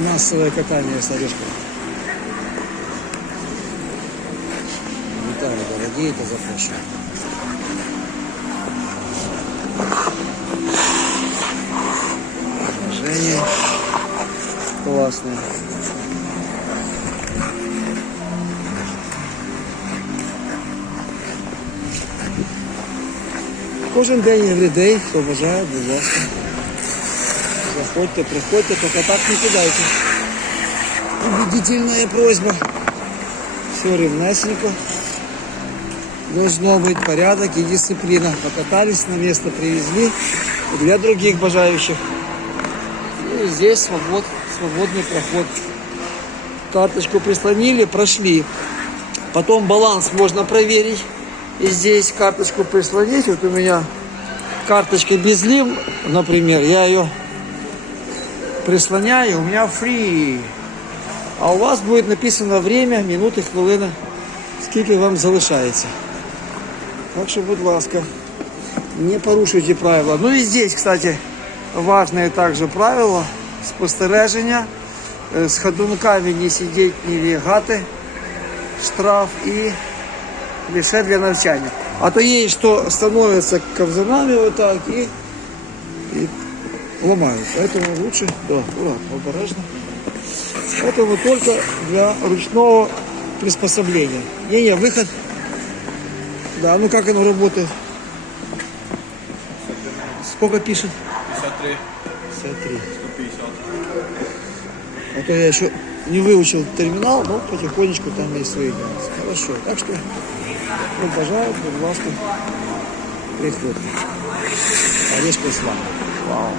Массовое катание с орешком. Виталий, дорогие, это запрещено. Движение классное. Кожен день everyday, хто бажає, будь ласка. Заходьте, приходьте, только так не кидайте. Убедительная просьба. Все ровнесенько. Должно быть порядок и дисциплина. Покатались, на место привезли. Для других бажающих. И здесь свобод, свободный проход. Карточку прислонили, прошли. Потом баланс можно проверить. И здесь карточку прислонить. Вот у меня карточка безлим, например. Я ее прислоняю, у меня free. А у вас будет написано время, минуты, хвилина, скільки вам залишається. Так що, будь ласка, не порушуйте правила. Ну и здесь, кстати, важное также правило спостереження. С ходунками не сидеть, не лягати. Штраф и лише для навчання. А то есть, что становятся ковзанами вот так и, и ломают. Поэтому лучше, да, аккуратно, обережно. Поэтому только для ручного приспособления. Не-не, выход. Да, ну как оно работает? Сколько пишет? 53, 53. 150. А то я еще не выучил терминал, но потихонечку там есть свои нюансы. Хорошо. Так что, ну, пожалуйста, будь ласка, приходите. Орешка с вами. Вау.